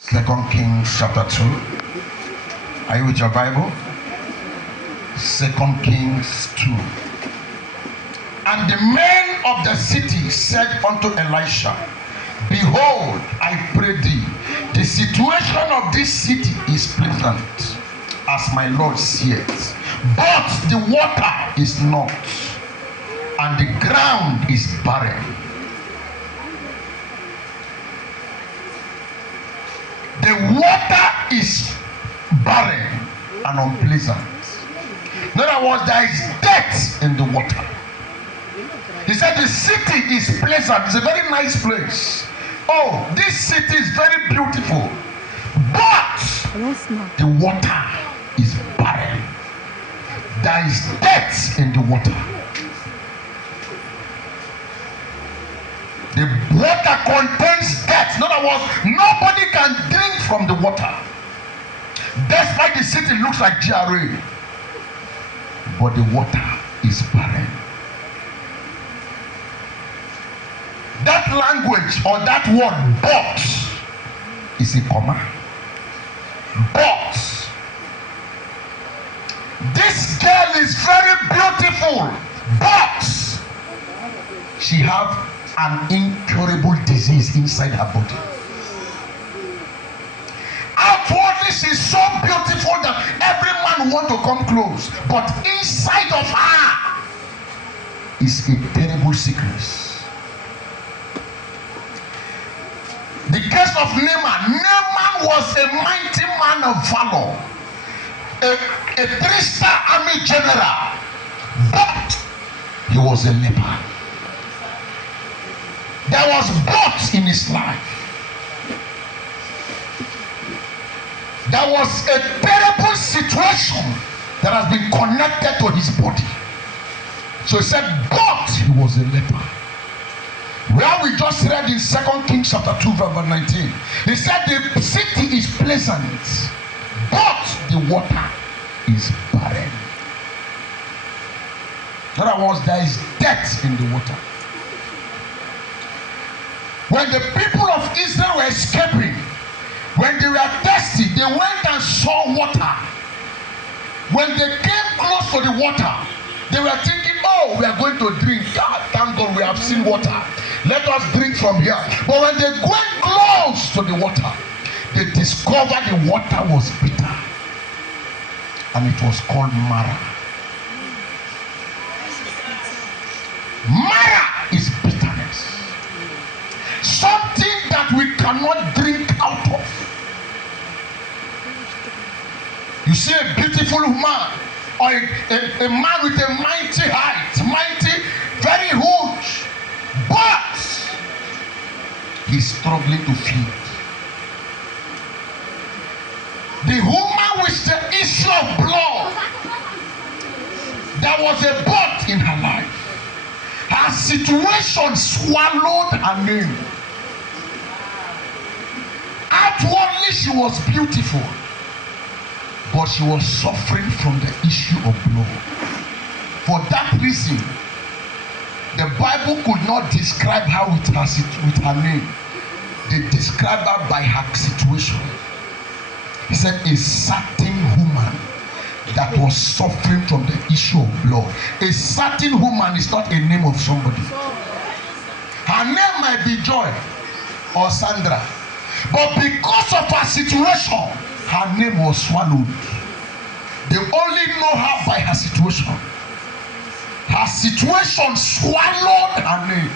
Second Kings chapter 2. Are you with your Bible? Second Kings 2. And the men of the city said unto Elisha, Behold, I pray thee, the situation of this city is pleasant, as my Lord seeth, but the water is not, and the ground is barren. The water is barren and unpleasant. In other words, there is death in the water. He said the city is pleasant. It's a very nice place. Oh, this city is very beautiful. But the water is barren. There is death in the water. The water contains death. In other words, nobody can drink from the water. That's why the city looks like GRA. But the water is barren. That language or that word, but, is a comma. But this girl is very beautiful, but she have an incurable disease inside her body. Outwardly, she's so beautiful that every man want to come close, but inside of her is a terrible sickness. The case of Naaman. Naaman was a mighty man of valor, a 3-star army general, but he was a leper. There was but in his life. There was a terrible situation that has been connected to his body. So he said, but he was a leper. Where we just read in 2 Kings chapter 2 verse 19. He said the city is pleasant, but the water is barren. In other words, there is death in the water. When the people of Israel were escaping, when they were thirsty, they went and saw water. When they came close to the water, they were thinking, oh, we are going to drink. God, thank God we have seen water. Let us drink from here. But when they went close to the water, they discovered the water was bitter. And it was called Mara. Mara is bitterness. Something that we cannot drink out of. You see a beautiful man, or a man with a mighty height, mighty, very huge, but he's struggling to feed. The woman with the issue of blood, there was a but in her life. Her situation swallowed her name. Outwardly she was beautiful, but she was suffering from the issue of blood. For that reason, the Bible could not describe her with her name. They described her by her situation. He said a certain woman that was suffering from the issue of blood. A certain woman is not a name of somebody. Her name might be Joy or Sandra, but because of her situation, her name was swallowed. They only know her by her situation. Her situation swallowed her name.